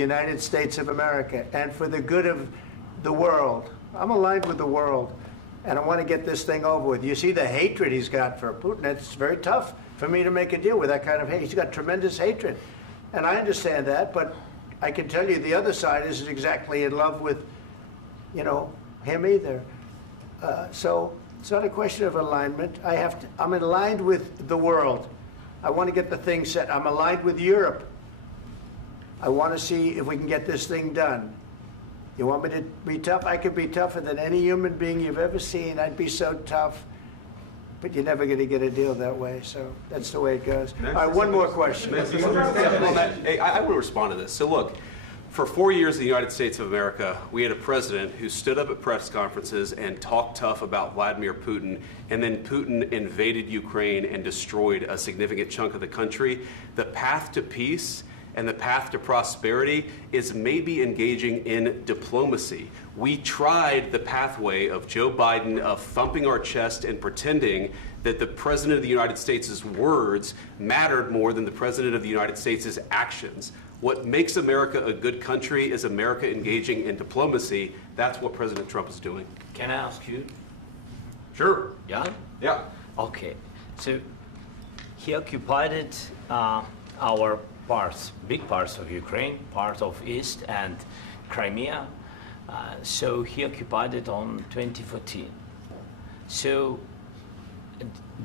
the United States of America and for the good of the world. I'm aligned with the world, and I want to get this thing over with. You see the hatred he's got for Putin. It's very tough for me to make a deal with that kind of hate. He's got tremendous hatred, and I understand that, but I can tell you the other side isn't exactly in love with, you know, him either. So it's not a question of alignment. I'm aligned with the world. I want to get the thing set. I'm aligned with Europe. I want to see if we can get this thing done. You want me to be tough? I could be tougher than any human being you've ever seen. I'd be so tough. But you're never going to get a deal that way. So that's the way it goes. All right, one more question. Hey, I want to respond to this. So look, for 4 years in the United States of America, we had a president who stood up at press conferences and talked tough about Vladimir Putin, and then Putin invaded Ukraine and destroyed a significant chunk of the country. The path to peace and the path to prosperity is maybe engaging in diplomacy. We tried the pathway of Joe Biden of thumping our chest and pretending that the President of the United States' words mattered more than the President of the United States' actions. What makes America a good country is America engaging in diplomacy. That's what President Trump is doing. Can I ask you? Sure. Yeah? Yeah. Okay. So he occupied our parts, big parts of Ukraine, part of East and Crimea. So he occupied it on 2014. So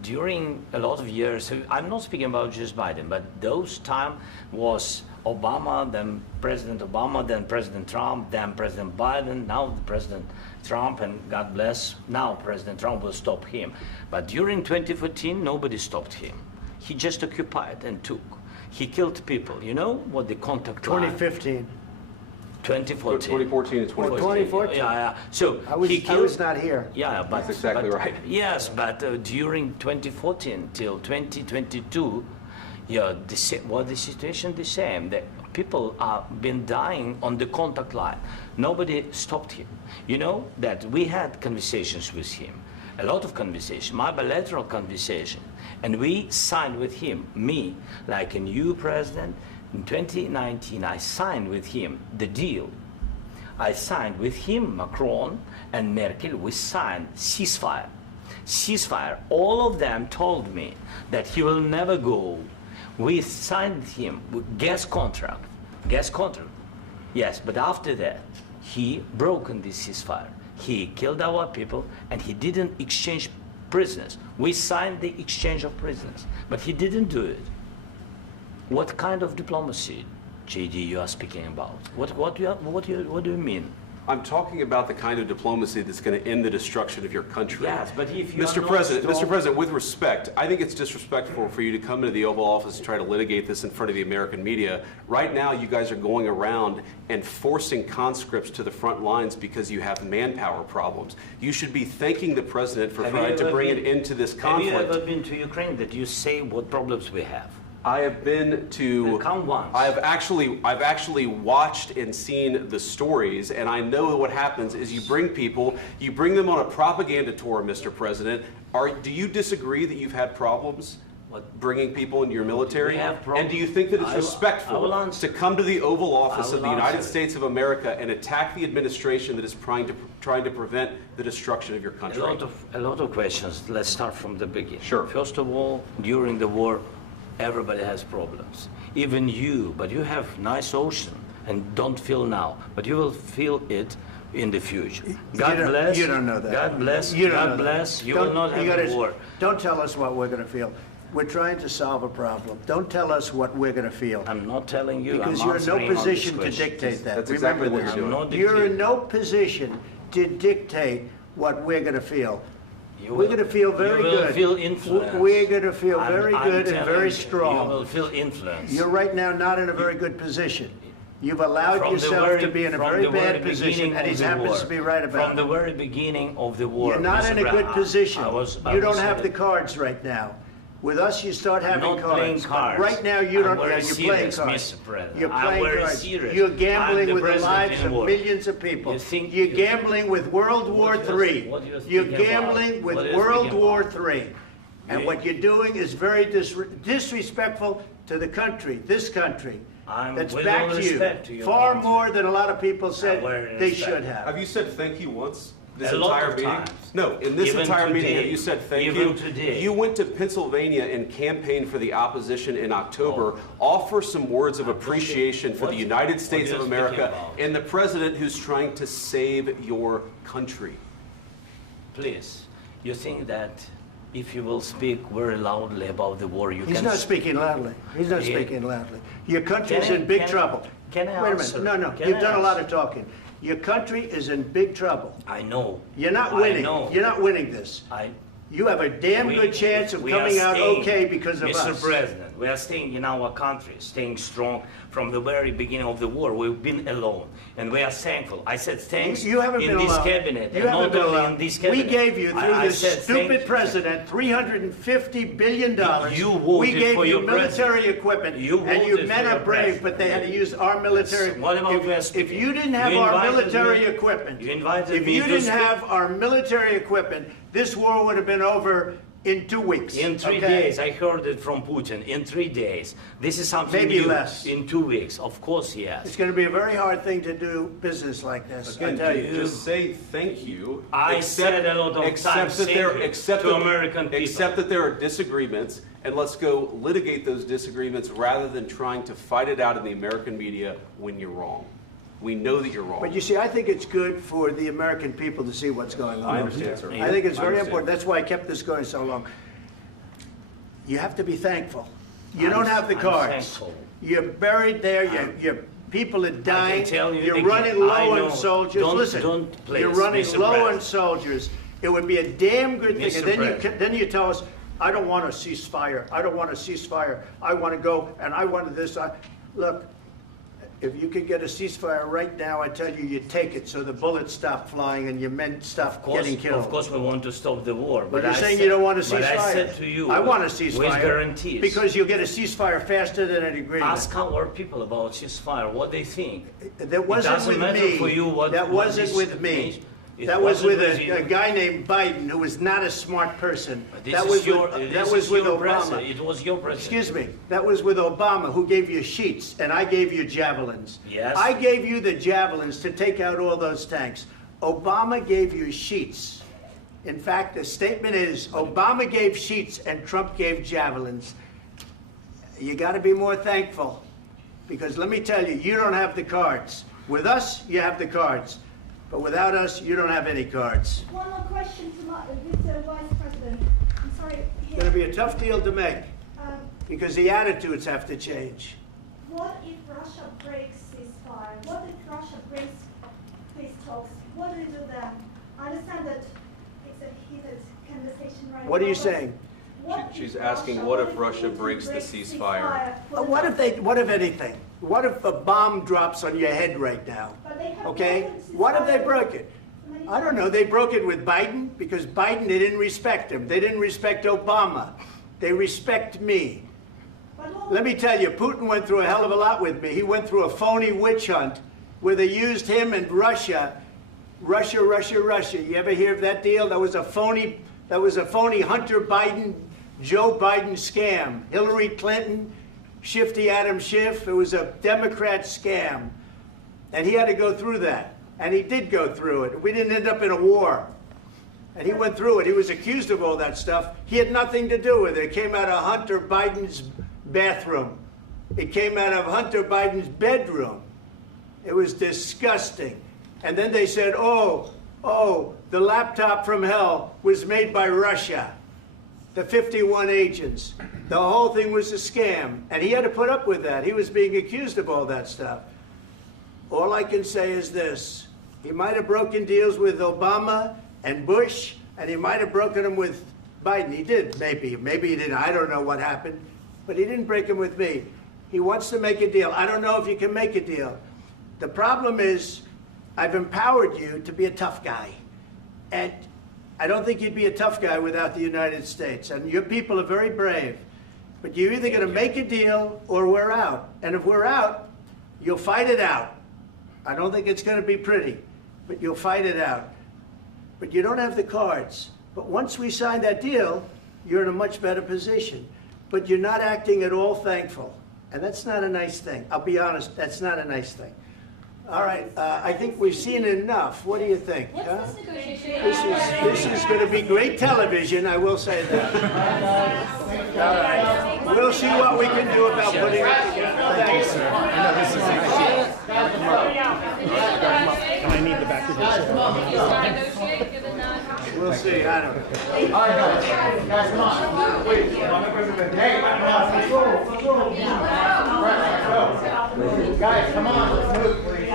during a lot of years, so I'm not speaking about just Biden, but those time was Obama, then President Obama, then President Trump, then President Biden, now President Trump, and God bless, now President Trump will stop him. But during 2014, nobody stopped him. He just occupied and took. He killed people. You know what the contact line? 2015. 2014. 2014 and 2015. 2014. Yeah. So I was not here. Yeah, but that's exactly right. Yes, but during 2014 till 2022, yeah, the situation the same. The people have been dying on the contact line. Nobody stopped him. You know that we had conversations with him, a lot of conversations, my bilateral conversation, and we signed with him, me, like a new president. In 2019, I signed with him the deal. I signed with him, Macron and Merkel, we signed ceasefire. Ceasefire. All of them told me that he will never go. We signed with him with gas contract. Gas contract. Yes, but after that, he broken this ceasefire. He killed our people and he didn't exchange prisoners. We signed the exchange of prisoners, but he didn't do it. What kind of diplomacy, JD, you are speaking about? What do you mean? I'm talking about the kind of diplomacy that's going to end the destruction of your country. Yes, but if you Mr. President, with respect, I think it's disrespectful for you to come into the Oval Office and try to litigate this in front of the American media. Right now, you guys are going around and forcing conscripts to the front lines because you have manpower problems. You should be thanking the President for trying to bring an end to this conflict. Have you ever been to Ukraine that you say what problems we have? I have been to. Come once. I've actually watched and seen the stories, and I know what happens is you bring people, you bring them on a propaganda tour, Mr. President. Do you disagree that you've had problems bringing people into your military? And do you think that it's respectful to come to the Oval Office of the United States of America and attack the administration that is trying to prevent the destruction of your country? A lot of questions. Let's start from the beginning. Sure. First of all, during the war, everybody has problems, even you, but you have nice ocean and don't feel now, but you will feel it in the future. God bless. You don't know that. God bless. You don't God bless. You will not have a war. Don't tell us what we're going to feel. We're trying to solve a problem. Don't tell us what we're going to feel. I'm not telling you. Because you're in no position to dictate that. That's exactly what you're doing. You're in no position to dictate what we're going to feel. We're going to feel very good. You will feel influence. We're going to feel very good and very strong. You will feel influence. You're right now not in a very good position. You've allowed yourself to be in a very bad position, and he happens to be right about it. From the very beginning of the war. You're not in a good position. You don't have the cards right now. With us, you start having cards. Right now, you don't. You're playing cards. You're playing cards. You're gambling with the lives of millions of people. You're gambling with World War III. You're gambling with World War III. And what you're doing is very disrespectful to the country, this country, that's with backed all respect to you your far country. more than a lot of people said very they respect. should have. Have you said thank you once? This A lot entire of meeting? times. No, in this Even entire meeting, today. have you said thank Even you? today. You went to Pennsylvania and campaigned for the opposition in October. Offer some words of appreciation for the United States what of are you speaking America about? and the president who's trying to save your country. Please, you think that if you will speak very loudly about the war, you He's can... not speaking loudly. He's not Yeah. speaking loudly. Your country's Can I- in big can I- trouble. can I Wait a answer? minute. No, Can you've I done a lot answer? of talking. Your country is in big trouble. I know. You're not I winning. know. You're not winning this. You have a damn good chance of we are coming out staying, okay because of Mr. us. President, we are staying in our country, staying strong from the very beginning of the war. We've been alone, and we are thankful. I said thanks You haven't in been this alone. cabinet, You and haven't not been only alone. in this We cabinet. gave you, through I this said thank stupid you. president, $350 billion. You We voted gave for you your military president. equipment, You and you voted men for are your brave, but they had to use our military. What about West If you didn't have You our invited military me- equipment, you invited if me you to didn't speak- have our military equipment, this war would have been over in 2 weeks. In 3 okay? days, I heard it from Putin. In 3 days, this is something Maybe new. less. In 2 weeks, of course, yes. It's going to be a very hard thing to do business like this. I Again, tell you. just say thank you. I said a lot of except times that thank there, you except to that, American people. Except that there are disagreements, and let's go litigate those disagreements rather than trying to fight it out in the American media when you're wrong. We know that you're wrong. But you see, I think it's good for the American people to see what's going on. I understand, sir. I think it's I very understand. important. That's why I kept this going so long. You have to be thankful. You I'm- don't have the I'm cards. thankful. You're buried there. Your people are dying. tell you You're again, running I low know. on soldiers. Don't- Listen, don't, please, you're running Mr. low on President. soldiers. It would be a damn good thing. Mr. And then President. then you tell us, I don't want a ceasefire. I don't want a ceasefire. I want to go and I want this. Look, if you could get a ceasefire right now, I tell you, you take it so the bullets stop flying and your men stop getting killed. Of course, we want to stop the war. But you're I saying said- you don't want a ceasefire. But I said to you, I want a ceasefire. with guarantees. Because you'll get a ceasefire faster than an agreement. Ask our people about ceasefire, what they think. That wasn't doesn't with matter me. for you what- That what wasn't this with me. means. It That was wasn't with with a you. guy named Biden who was not a smart person. This That is was your, with, this that was is with your Obama. president. It was your president. Excuse me. That was with Obama, who gave you sheets, and I gave you javelins. Yes. I gave you the javelins to take out all those tanks. Obama gave you sheets. In fact, the statement is Obama gave sheets and Trump gave javelins. You got to be more thankful, because let me tell you, you don't have the cards. With us, you have the cards. But without us, you don't have any cards. One more question to Mr. Vice President. I'm sorry. It's going to be a tough deal to make, Um, because the attitudes have to change. what if Russia breaks ceasefire? What if Russia breaks peace talks? What do you do then? I understand that it's a heated conversation right now. What are you but saying? what She's if asking, Russia- what if Russia Putin breaks the breaks ceasefire? What if anything? What if a bomb drops on your head right now? But they have Okay? broken What if they ceasefire broke it? many I don't know. They broke it with Biden because Biden, they didn't respect him. They didn't respect Obama. They respect me. But what- Let me tell you, Putin went through a hell of a lot with me. He went through a phony witch hunt where they used him and Russia. Russia. You ever hear of that deal? That was a phony Hunter Biden, Joe Biden scam. Hillary Clinton, Shifty Adam Schiff. It was a Democrat scam. And he had to go through that. And he did go through it. We didn't end up in a war. And he went through it. He was accused of all that stuff. He had nothing to do with it. It came out of Hunter Biden's bathroom. It came out of Hunter Biden's bedroom. It was disgusting. And then they said, oh, the laptop from hell was made by Russia. The 51 agents. The whole thing was a scam. And he had to put up with that. He was being accused of all that stuff. All I can say is this. He might have broken deals with Obama and Bush, and he might have broken them with Biden. He did, maybe. Maybe he didn't. I don't know what happened. But he didn't break them with me. He wants to make a deal. I don't know if you can make a deal. The problem is, I've empowered you to be a tough guy. And I don't think you'd be a tough guy without the United States. And your people are very brave. But you're either going to make a deal or we're out. And if we're out, you'll fight it out. I don't think it's going to be pretty, but you'll fight it out. But you don't have the cards. But once we sign that deal, you're in a much better position. But you're not acting at all thankful. And that's not a nice thing. I'll be honest, that's not a nice thing. All right, I think we've seen enough. What do you think? Huh? What's this negotiation? This is going to be great television, I will say that. All right. We'll see what we can do about putting it together. Thank you, sir. And I need the back of this. Negotiate, give it none. We'll see. I don't know. Guys, come on. Wait. Hey, let's go. Guys, come on. Let's move, please.